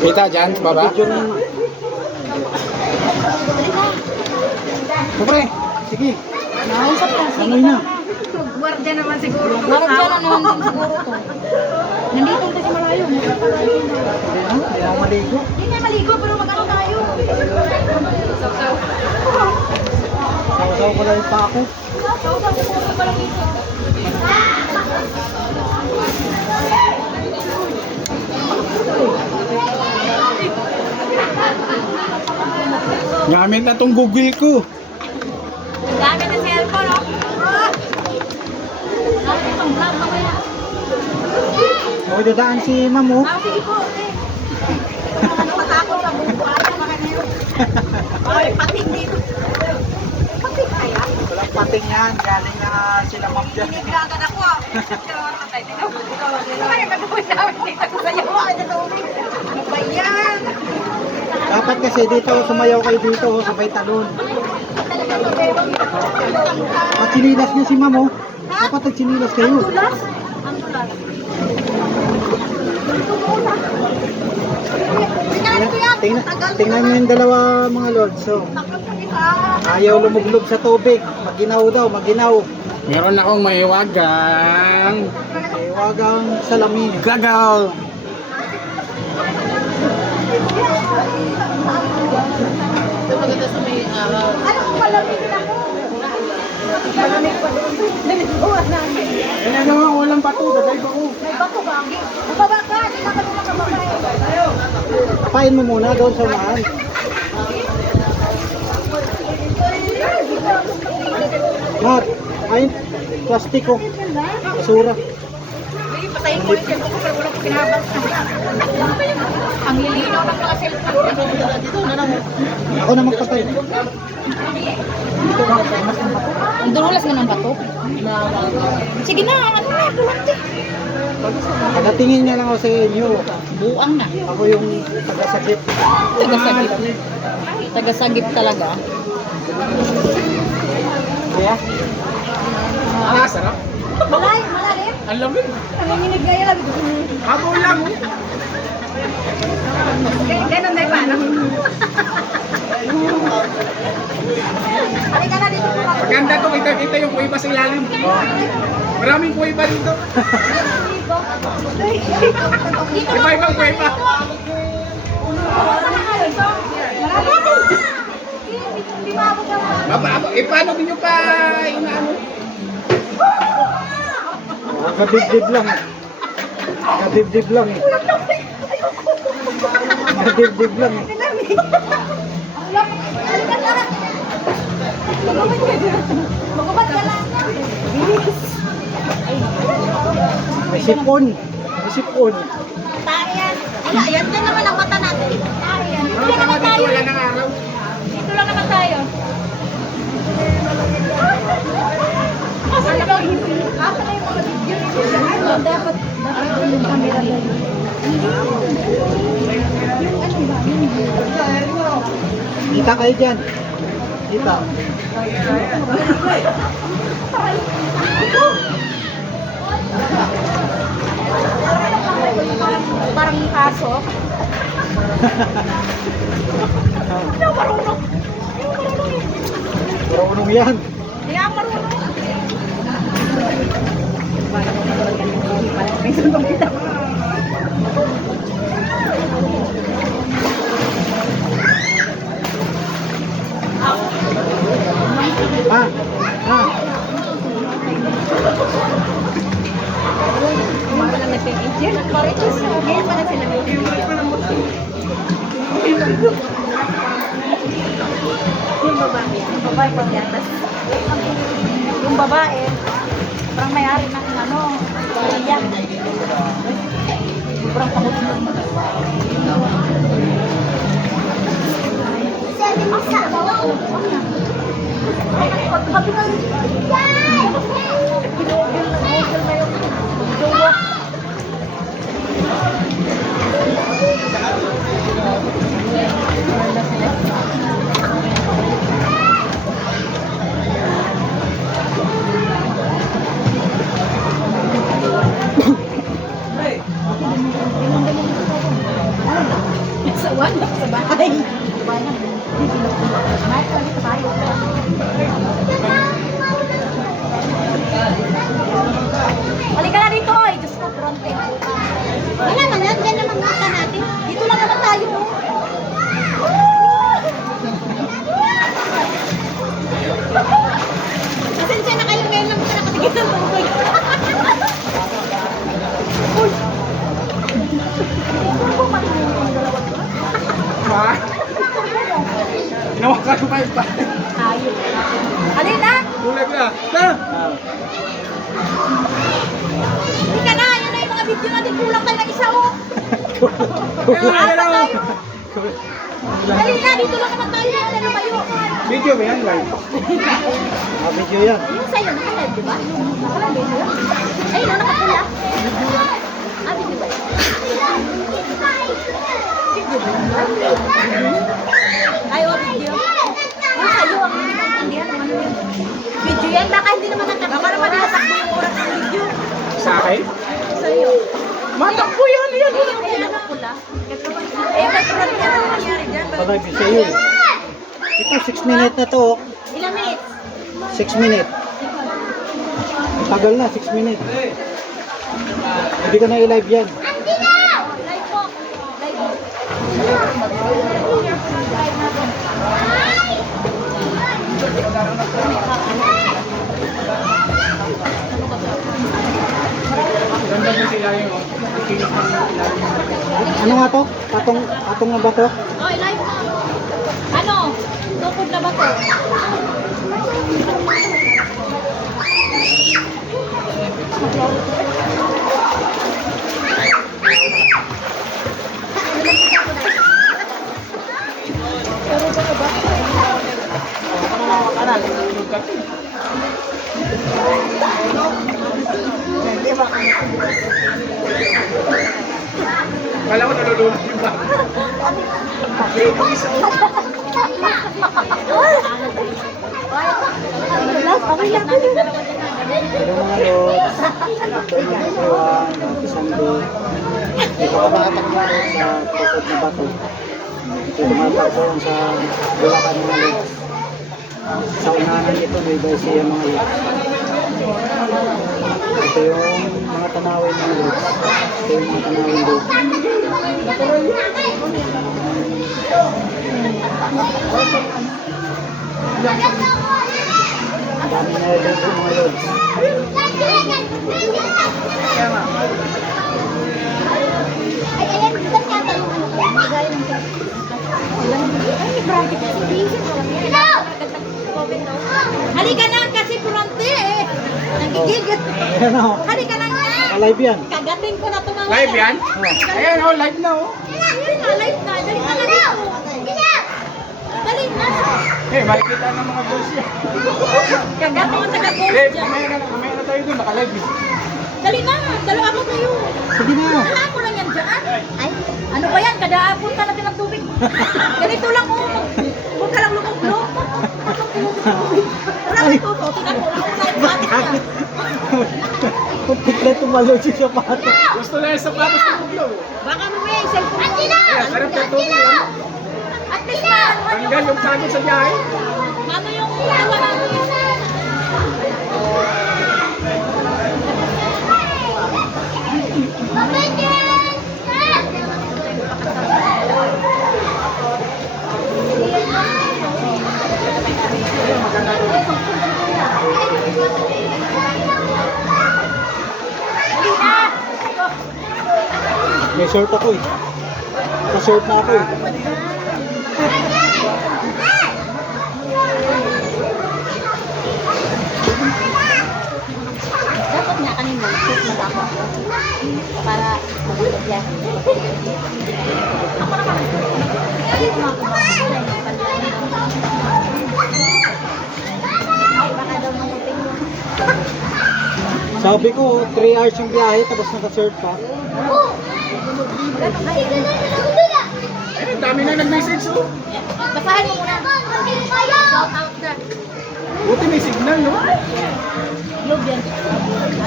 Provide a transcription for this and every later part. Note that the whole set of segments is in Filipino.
Kita dyan sa baba? Pre, sige. Nausap na. Amoy na. Guardia naman siguro. Guardia na naman din siguro to. Nandito kasi malayo. Hindi na maligo. Hindi na maligo, pero mag-ano tayo. Saw-saw ko lang pa ako. Gamit na tong Google ko. Gamit na cellphone, no? Gamit itong vlog mamaya. O, dadaan si ma'am, oh. Sige po, eh. Ano matakot sa buko? Ano mga nero? Ay, pating dito. Pating kaya? Walang pating yan. Galing na sila ma'am dyan. Hinigragan ako, ah. Ay, nagawin namin dito ko sa iyo. Ano ba yan? Dapat kasi dito, sumayaw kayo dito, oh, sabay talon. At sinilas niya si ma'am, oh. Dapat nagsinilas kayo. Tulas? Ang tulas. Tingnan niyo yung dalawa mga lords. So, ayaw lumuglog sa tubig. Maginaw daw, maginaw. Meron akong maiwagang. Maiwagang salamin. Gagaw. Ano kung malamig na ko? Malamig pa doon. Nalituan namin. Yan na naman, walang bato. Dadayba ko. May bato ba? Mababa ka. Hindi na ka makababa. Pain mo muna doon sa unahan. Mat, ayun. Plastic ko. Basura. Patayin ko yung cellphone ko pero wala ko kinabang. Ang lilinaw ng mga cellphone. Ako na magpatay. Ang durulas na ng bato. Sige na, ano na, bulante. Pagkatingin niya lang ako sa inyo. Buang na. Ako yung taga-sakit. Tagasagip. Tagasagip talaga. Kaya? Ah, sarap. Malay, malalim. Ang lamig. Nanginginig ngayon lang. Habol lang. Ganun na yung paano. Halika na dito. Maganda to, kita yung kuiba sa ilalim. Maraming kuiba dito. Iba-ibang kuiba. Paano ninyo pa inaano? Kadibdib lang. Kadibdib lang eh. Kadibdib lang eh. Magubad ka lang. May sipon. May sipon. Tayo yan. Ala, yan din naman ang mata natin. Tayo yan. Dito lang naman tayo. Wala ng araw. Dito lang naman tayo. Asa na yung hindi? Asa na yung mga video? Dapat yung camera doon. Yung ano ba? Kita kayo dyan. Kita. Parang aso. Hindi ako marunong. Marunong yan. Hindi ako marunong. May sundong kita. Ha? Ha? Mga lang nag-agent. Marites. Ngayon pa na sila. Yung babae. Yung babae pagyatas. Yung babae. Parang may-ari ng ano. Iyak. Sobrang takot mo. Happy ka. Halika na dito, oy. Diyos ko, fronte. Wala naman yan, dyan naman mata natin. Dito lang naman tayo, oh. Pasensya na kayo ngayon lang ko nakatigil ng tubig. Ma? Hinawakan ko pa yung pa. Ayun. Halina. Bulag na. Na! Halika na. Yun na yung mga video natin. Kulang tayo ng isa, oh. Kaya Ata tayo. Halina, dito lang naman tayo. Ano kayo? Video ba yan, live? Video yan. Yung sa'yo, naka-live, di ba? Naka-live ba yun? Ayun, no, nakapula. Ah, video ba yun? Video ba yun? Ay, oh, video. Yung sa'yo, ang nakaintindihan naman yun. Video yan, baka hindi naman natakbo. Baka naman natakbo yung oras ng video. Sa akin? Sa'yo. Matakbo yan, yan. Ayun, nakapula. Eh, ba't parang yan ang nangyari dyan? Pag sa iyo. Ito, 6 minutes na to. Ilang minutes? 6 minutes. Tagal na, 6 minutes. Hindi ko na i-live yan. Live po. Live. Ganda mo sila yung kikinis ng ilalim. Ano nga to? Patong na ba to? Oh, live na. Ano? Tukod na ba to? Kala ko nalulunod yung ba? Hello mga lods. Hello everyone. Happy Sunday. Dito ka makatakbo sa tukod na bato. Dito matakbo sa Bulacan mga lods. Sa unahan nito may Garcia mga lods. Ito yung mga tanawin mga lods. Ito yung mga tanawin dito. Dami na dito mga lods. Halika na kasi fronte eh. Nagigigil. Ayan o. Halika na nga. Live yan. Kagating ko na tumawa. Live yan? Ayan o, live na o. Ayun na, live na. Dali ka na dito. Dali na. Eh, makikita ng mga boss yan. Kagating ko taga-post Eh, dyan. mamaya na tayo dun, naka-live eh. Dali na. Dalawa ko kayo. Sige na. Wala ko lang yan dyan. Ay, ano ba yan? Kada punta natin ng tubig. Ganito lang oh. Huwag ka lang lumog-log. Wala kang tubig. Tingnan mo. Wala kang sapatos niya. Kuntik na tumalo si sapatos. Gusto na yung sapatos ng buglo. Baka mamaya yung cellphone mo. Kaya, sarap na tubig lang. At least man. Tanggal yung pagod sa biyahe. Ano yung wala May short ako eh. Naka-short na ako eh. dapat nga kanina shoot na ako para magulat yan. Ako naman. Ay, baka daw mamuting mo. Sabi ko, 3 hours yung biyahe tapos naka-short pa. Eh, dami na nag-message oh. Basahin mo muna. Shout out na. Buti may signal no? Globe yan.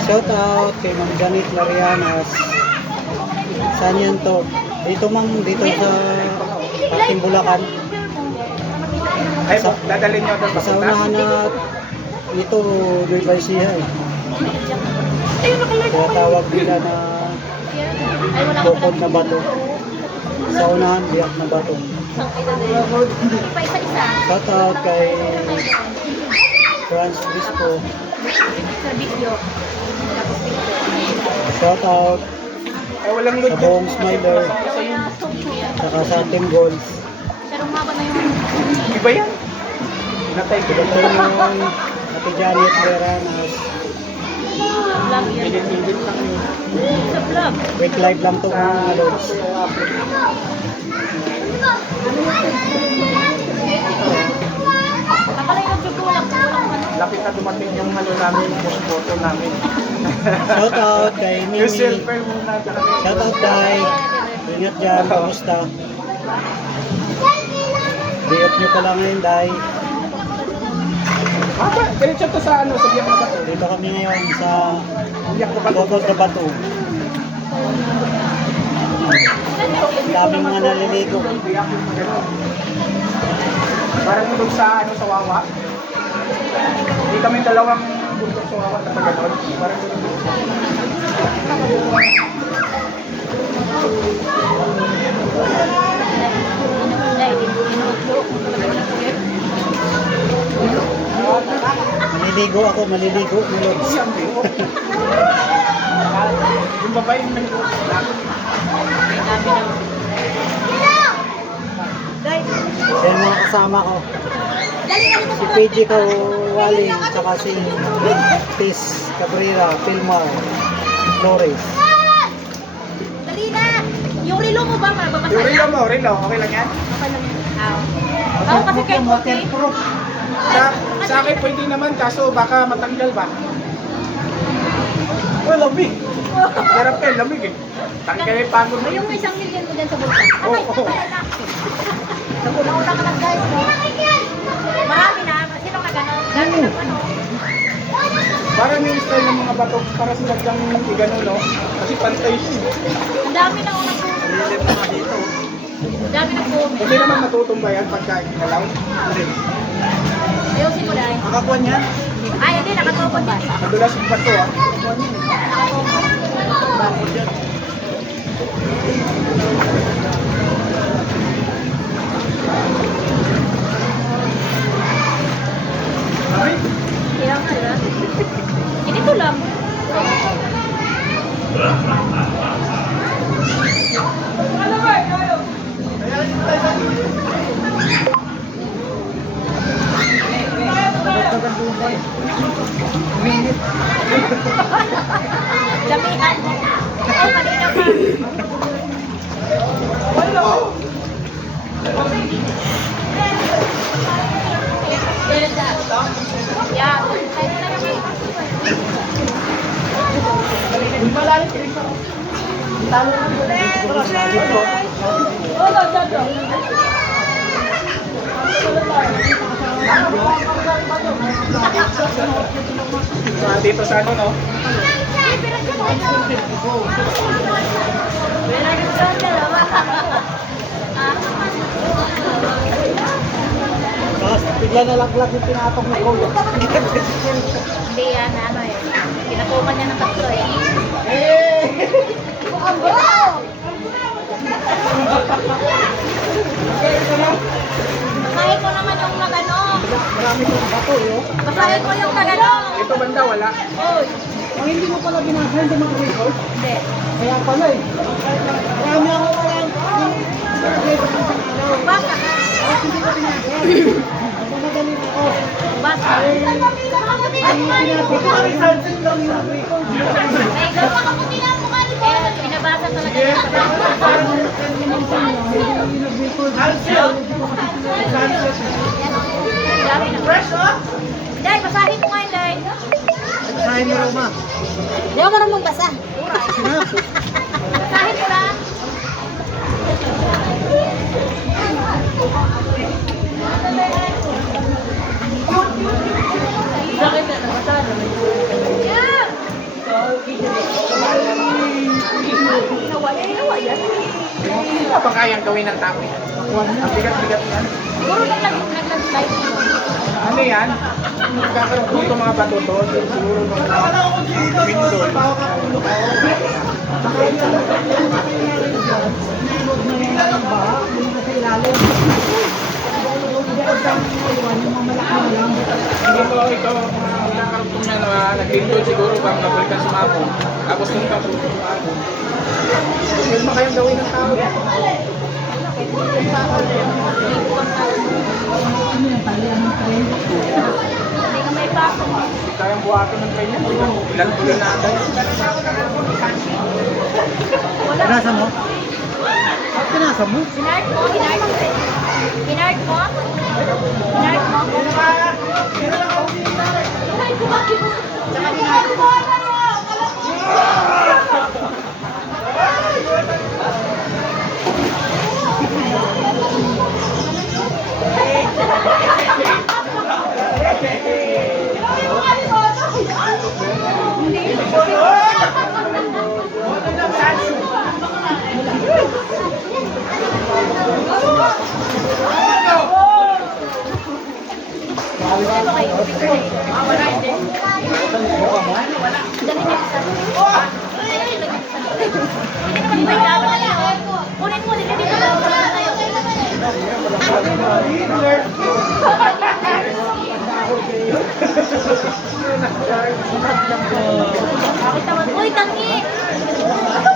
Shout out kay Ma'am Janet Larianas. Saan yan to? Dito mang, dito sa Parking Bulacan. Ay, dadalhin nyo doon Sa papunta? unahan na ito, Nueva Ecija eh. Kaya tawag nila na Ay, wala ka bukod na bato. Sa unahan, biyak na bato. pa isa-isa. Shout out kay Franz Bispo. Sa video. Shout out Ay, walang load sa buong Smiler. Saka sa Team Goals. Pero nga ba na yung Iba yan. Natay ko. Ito yung Ate Janet Veranas. vlog yan? Edit lang yun. Sa vlog. Quick live lang to mga lods. Akala yung nagkukulang. Kulang ano. Lapit na dumating yung ano namin, post photo namin. Shout out kay Yung Mimi. silver muna. tsaka yung- Shout out Dai. Ingat dyan, kamusta? Diot nyo pala ngayon, Dai. Ah, ba? Diretso to sa ano, sa biyak na bato. Dito kami ngayon sa Biyak na bato. Bukod na Bato. Ang daming mga naliligo. Biyak yung gano'n. Parang doon sa ano, sa Wawa. Hindi kami dalawang bundok sa Wawa na gano'n. Parang doon. Ay, dinutlo. Maliligo ako, maliligo. Lods. Siyempre. Yung babae yung may Kaya yung mga kasama ko. Si PJ Kawaling, tsaka si Tis Cabrera, Pilmar, Flores. Dali na! Yung relo mo ba? Mababasa Yung relo yan? mo, relo. Okay lang yan? Okay lang yan. Ako kasi kahit okay. Sa akin pwede naman, kaso baka matanggal ba? Oh, lamig. Sarap eh, lamig eh. Tanggal yung pagod mo. Yung 1 million ko dyan sa bulsa. Oo. Naguna-una ka lang guys. No? Marami na. Sino ka gano'n? Dami na ano. Parang yung style ng mga bato, para sila lang igano, no? Kasi pantay siya. Ang dami na unang Lilim mga dito. Ang dami na comment. Hindi naman matutumba yan pagka inalaw. Hindi. Ayusin mo dahil. Nakakuan yan? Ay, hindi. Nakatupad din. Madulas yung bato, ah. Nakatupad. Ay, Kaya nga, diba? Ganito lang. Damihan. Oh, kanina pa. Yeah. dito sa ano, no? Tapos bigla nalaglag yung tinatok ni Kuya. Hindi yan, ano eh. Pinakuman niya ng tatlo eh. Basahin mo naman yung nagano. Marami kong bato, yo. Basahin mo yung nagano. Ito banda, wala. Oy. Ang hindi mo pala binasa, hindi mo record. Hindi. Kaya pala eh. Marami ako parang Basta ka. hindi ko binasa. Ako magaling ako. Basta. Ang pinasa ko ay sunset lang yung record. Ay, kaya pinabasa talaga niya sa dami na. Day, basahin mo nga yun, Day. Sahin mo Roma. Hindi ako marunong magbasa. Basahin mo lang. Bakit na nabasa? Yeah! Nawala yan. nga ba kayang gawin ng tao yan? Ang bigat-bigat yan. Siguro nung nag-slide mo. Ano yan? Magkakaroon po itong mga bato doon. Siguro nung windol. Hindi po ito, mga karugtong na naglindol siguro bang nabalikan sumabog. Tapos nung kapag sumabog. Pwede ba kayang gawin ng tao yan? Hindi ka may pasok. Hindi kayang buhatin ng ganyan. Ilan tuloy na agad. Pinasa mo? Ah, pinasa mo? Hinart mo? Hinart mo? Hinart mo? Hinart mo? Saka hinart mo? Kunin mo, dito dito tayo. Bakit naman? Uy, tangi!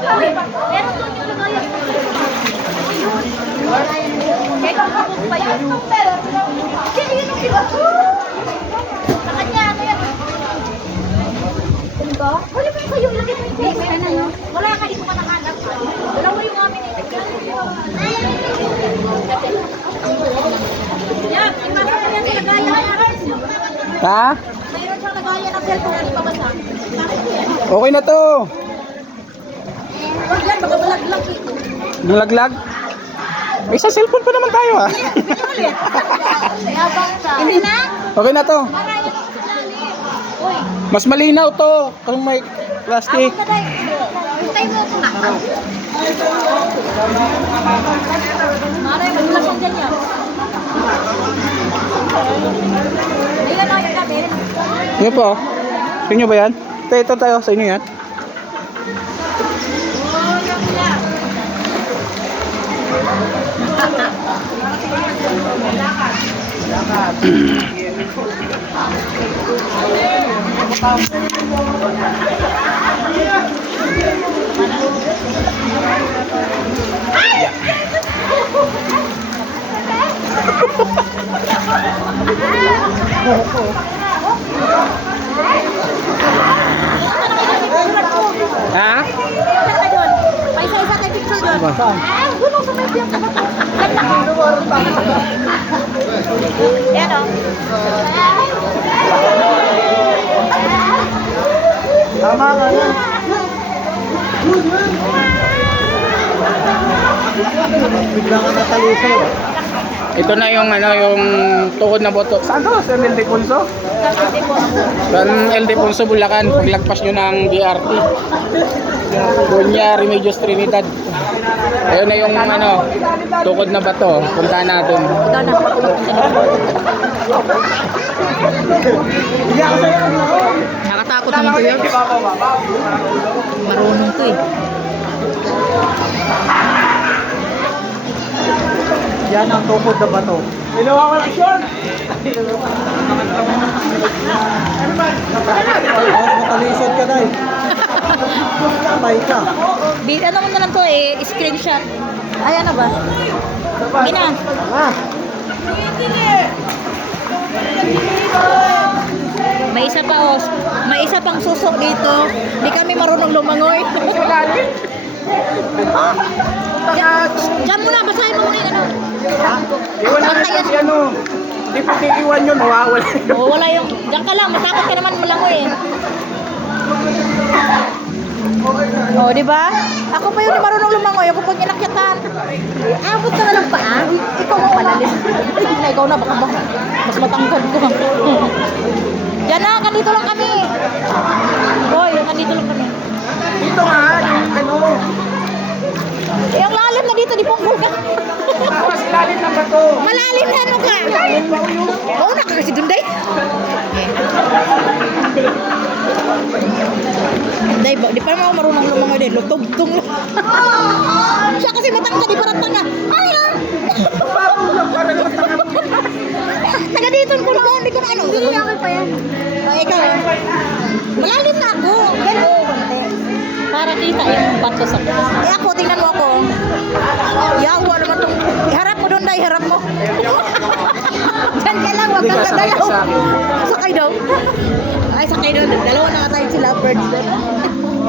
Uy, meron doon yung lagayan. Kaya kapag pa yun. Kaya yun ang bigat. Sa kanya, ano yan? Ano ba? Wala pa yung kayo, ilagay mo yung cake. Wala ka, di ko manahanap. Dalawa yung amin eh. Yan, ipasok mo yan sa lagayan. Ha? Mayroon siyang lagayan ng cellphone, hindi pa basa. Bakit ko yan? Okay na to. Huwag yan, baka balaglag eh. Nalaglag? May sa cellphone pa naman tayo ah. Yabang ka. Hindi na? Okay na to. Marami ng ilalim. Uy, Mas malinaw to kung may plastic. ako ka tayo. Hintay mo ako na. Mare, magulas ang ganyan. Ayan ang gabi. Ano po? Sa inyo ba yan? Ito tayo, sa inyo yan. Ha? Saan ka doon? Paisa-isa tayo picture doon. Doon ako sa may biyang kabata. Yan o. Tama ka na. Bigla ka natalisay. Ito na yung ano yung tukod na boto. Saan to? San Ildefonso? San Ildefonso, Bulacan. Paglagpas nyo ng DRT. Doña Remedios Trinidad. Ayun na yung ano tukod na bato. Punta natin. Ikaw na. Nakatakot naman to yan. Marunong to eh. Yan ang tukod na bato. Inawawala-aksyon! Tapos matalisod ka na eh. Patay ka. Ano mo na lang to eh, screenshot. Ay, ano ba? Gina. Ah, May isa pa oh. May isa pang susok dito. Hindi kami marunong lumangoy. Diyan mo na, basahin mo muna yung ano. Iwan na natin si ano. Hindi pa iiwan yun, mawawala yun. Oh, wala yung, diyan ka lang, matakot ka naman malangoy eh. Oh, di ba? Ako pa yun yung marunong lumangoy, ako pag inakyatan. Abot ka na lang paa. Ikaw ang palalim. Na ikaw na, baka mas matangkad ko. Diyan na, nandito lang kami. Boy, nandito lang kami. Dito nga, yung ano. Eh, ang lalim na dito, di pong malalim na ano ka. Oo na ka kasi dun, day. Day, di pa naman ako marunong lumangoy din. Lutog-tong lang. Siya kasi matangka, di parang tanga. Ano yan? Taga dito ko naman, hindi ko na ano. Hindi, okay pa yan. O, ikaw. Malalim na ako. Ganun. Para kita yung bato sa eh ako, tingnan mo ako. Yawa naman itong. Iharap mo doon, day. Harap mo. Diyan ka lang, wag Hindi kang ka sakay ka sa akin. Sakay daw. Ay, sakay daw. Dalawa na nga tayo sila birds doon.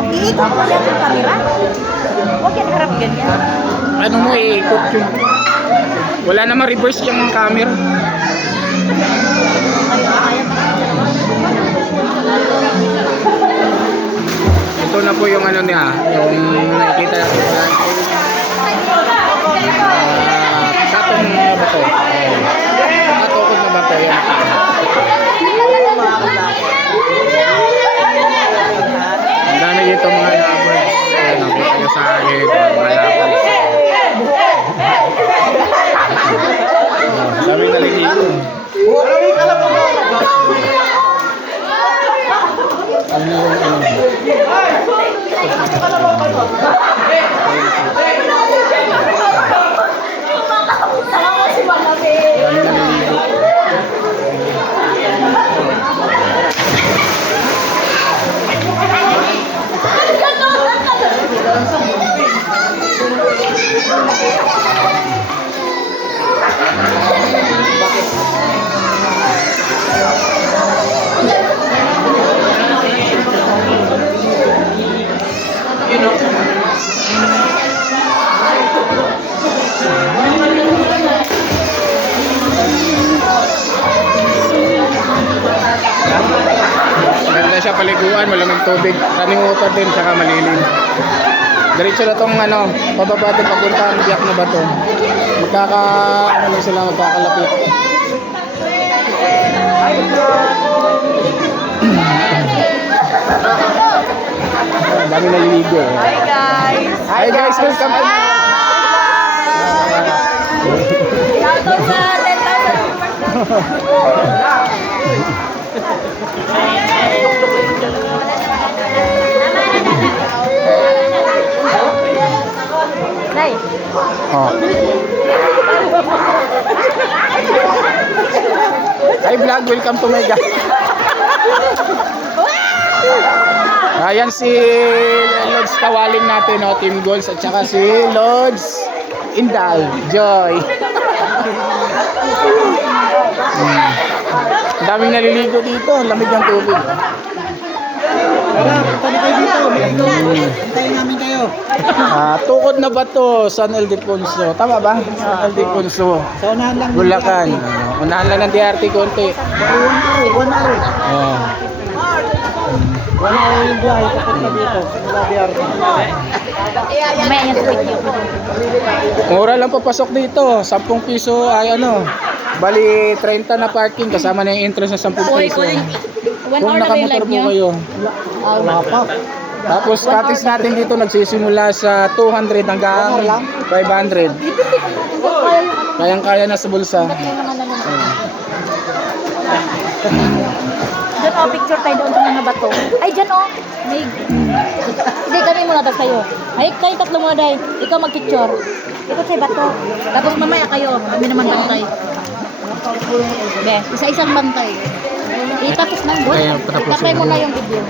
Iikot mo yan yung camera. Huwag yan harap ganyan. Ano mo, iikot yung... Wala namang reverse yung camera. Ito na po yung ano niya, yung nakikita natin. Katong na ba to? Katukod na ba to? Yan. Ang dami dito mga lovers. Ayan, nakita nyo sa akin ito, mga lovers. Sabi na lang dito. Ano yung ano? Maganda siya paliguan, malamig tubig, running water din, saka malilim. Diretso na tong ano, pababa din papunta ang biyak na bato. Ano lang sila, magkakalapit. Ang dami naliligo. Hi guys. Hi guys, welcome to... Shoutout sa 10,000. Day. Oh. Hi vlog, welcome to my guys. Ayan si Lods Kawaling natin, no? Team Goals, at saka si Lods Indal, Joy. Ang daming naliligo dito, ang lamig ng tubig. Tara, punta na kayo dito. Hintayin namin kayo. Tukod na ba to? San Ildefonso. Tama ba? San Ildefonso. Sa unahan lang. Bulacan. Unahan lang ng DRT konti. 1 hour. Oh. 1 hour yung biyahe papunta dito. Mula DRT. May yung tweet niyo. Mura lang papasok dito. 10 piso ay ano. Bali 30 na parking kasama na yung entrance na 10 piso. 1 Kung hour na ba yung nakamotor live po niyo? kayo. Wala pa. Tapos cuttings natin dito nagsisimula sa 200 hanggang 500. Kayang-kaya na sa bulsa. Doon oh, picture tayo doon sa mga bato. Ay, dyan oh. May... Hindi, kami muna tag tayo. Ay, kayo tatlo muna dahil. Ikaw mag-picture. Ikaw sa bato. Tapos mamaya kayo. Kami naman bantay. Be, isa-isang bantay. Tapos nang good. Kaya, patapusin Tatay mo mo. na yung video.